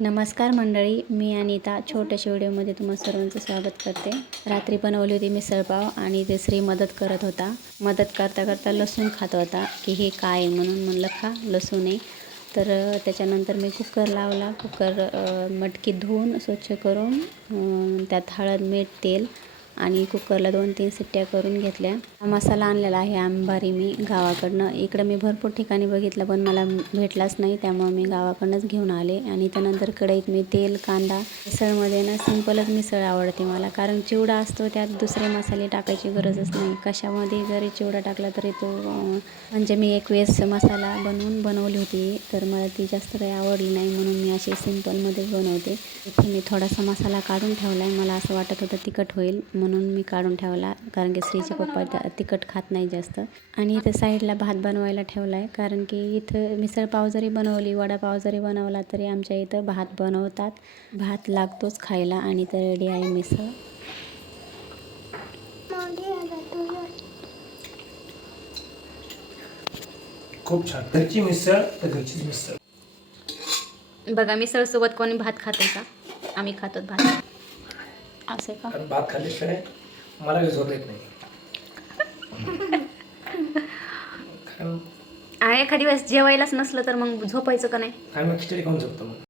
नमस्कार मंडळी, मी अनिता छोट्याशा व्हिडिओमध्ये तुम्हा सर्वांचं स्वागत करते. रात्री बनवली होती मिसळपाव आणि ते श्री मदत करत होता. मदत करता करता लसूण खात होता की हे काय आहे म्हणून म्हणलं खा लसूण आहे. तर त्याच्यानंतर मी कुकर लावला. मटकी धुवून स्वच्छ करून त्यात हळद, मीठ, तेल आणि कुकरला 2-3 शिट्ट्या करून घेतल्या. हा मसाला आणलेला आहे अंबारी मी गावाकडनं. इकडं मी भरपूर ठिकाणी बघितलं पण मला भेटलाच नाही, त्यामुळे मी गावाकडनंच घेऊन आले. आणि त्यानंतर कढईत मी तेल, कांदा, मिसळमध्ये ना सिंपलच मिसळ आवडते मला, कारण चिवडा असतो त्यात दुसरे मसाले टाकायची गरजच नाही. कशामध्ये जरी चिवडा टाकला तरी तो म्हणजे मी एक वेळेस मसाला बनवली होती तर मला ती जास्त काही आवडली नाही, म्हणून मी अशी सिंपलमध्येच बनवते. इथे मी थोडासा मसाला काढून ठेवला आहे. मला असं वाटत होतं तिखट होईल म्हणून मी काढून ठेवला, कारण की श्रीचे पप्पा तिखट खात नाही जास्त. आणि इथं साईडला भात बनवायला ठेवला आहे, कारण की इथं मिसळपाव जरी बनवली, वडापाव जरी बनवला तरी आमच्या इथं भात बनवतात. भात लागतोच खायला. आणि तर रेडी आहे मिसळ. खूप छान. घरची मिसळ तर घरचीच मिसळ. बघा, मिसळसोबत कोणी भात खाते का? आम्ही खातो भात. असे का? कारण भात खाल्ल्याशिवाय मला काही झोप येत नाही. एखादी वेळेस जेवायलाच नसलं तर मग झोपायचं का नाही? आम्ही खिचडी खाऊन झोपतो मग.